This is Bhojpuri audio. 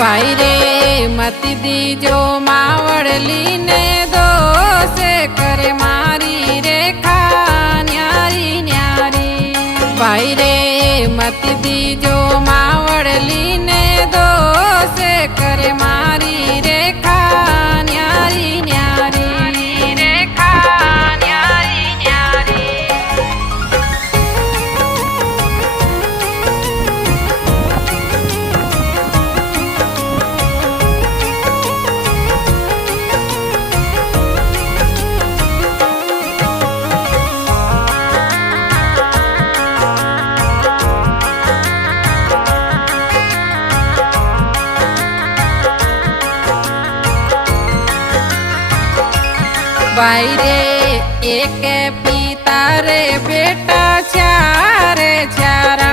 भाई रे मत दीजो मावड़ली ने दोसे करे मारी रेखा न्यारी न्यारी। भाई रे मत दीजो मावड़ली ने दोसे करे मारी रेखा न्यारी न्यारी रेखा न्यारी न्यारी। भाई रे एक पिता रे बेटा चारे चारा।